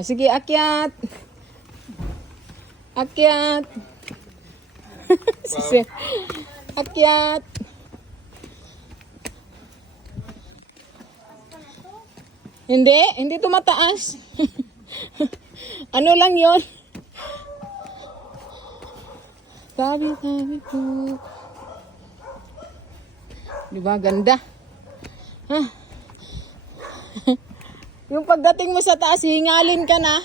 Sige, akyat. Akyat. Sige. Akyat. Hindi tumataas. Ano lang 'yon? Sabi po. Diba ganda? Ha? Yung pagdating mo sa taas, hingalin ka na.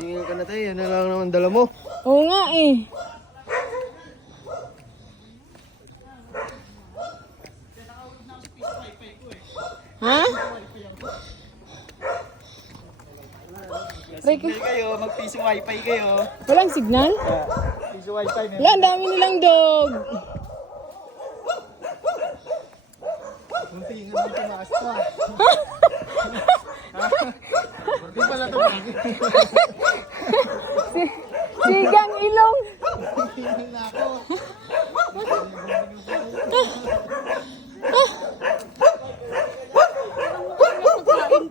Hingal ka na tayo, yan na lang naman dala mo. Oo nga eh. Ha? Signal kayo, mag-piso wifi kayo. Walang signal? Piso wifi Wala, ang dami nilang dog. Munti nga nang tumaas pa. Hindi pala tumaas. Sigang ilong. Tingnan na ako.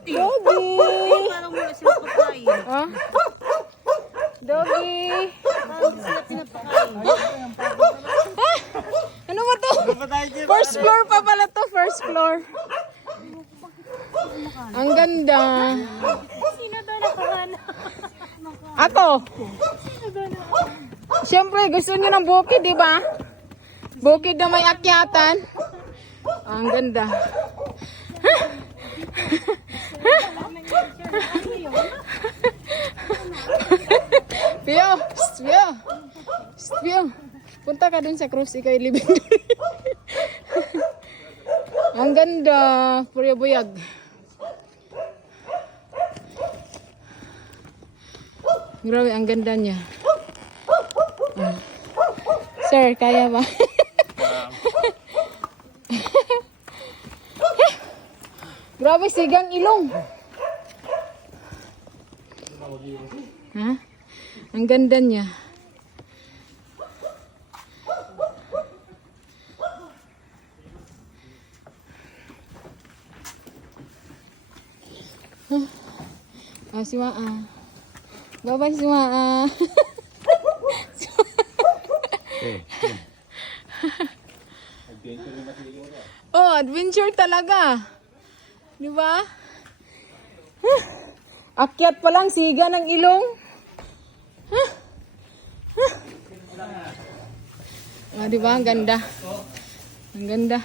Doggy. Parang wala sila pagkain. Ha? Doggy. Parang hindi sila pinapakain. Ano ba to? First floor pa pala to, first floor. Ang ganda. Sino daw nakahanap? Ako. Sino daw nakahanap? Siyempre, gusto niyo ng bukid, di ba? Bukid na may akyatan. Ang ganda. Pio, Pio. Pio. Punta ka dun sa cruise, ikaw ilibing. Ang ganda. Purya buyag. Grabe, ang ganda niya. Sir, kaya ba? Grabe, sigang ilong. Ha? Ang ganda niya. Si Maa. Bye-bye si Maa. Oh, adventure talaga. Di ba? Akyat pa lang, siga ng ilong. Oh, di ba? Ang ganda. Ang ganda.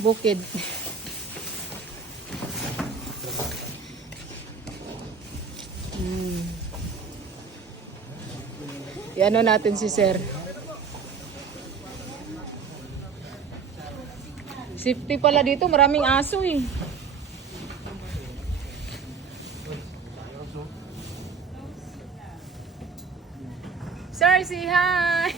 Bukid. Iano natin si Sir. Safety pala dito, maraming aso eh. Sir, say hi!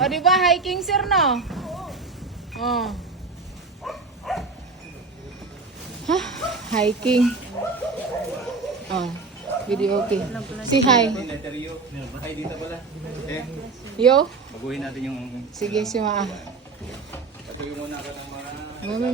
O, diba hiking, sir, no? Oh. Huh? Hiking. Oh, video okay. Say hi. Ay, dito pala. Yo? Baguhin natin yung... Sige, si Maa. Patuloy muna ako ng mga... Mama.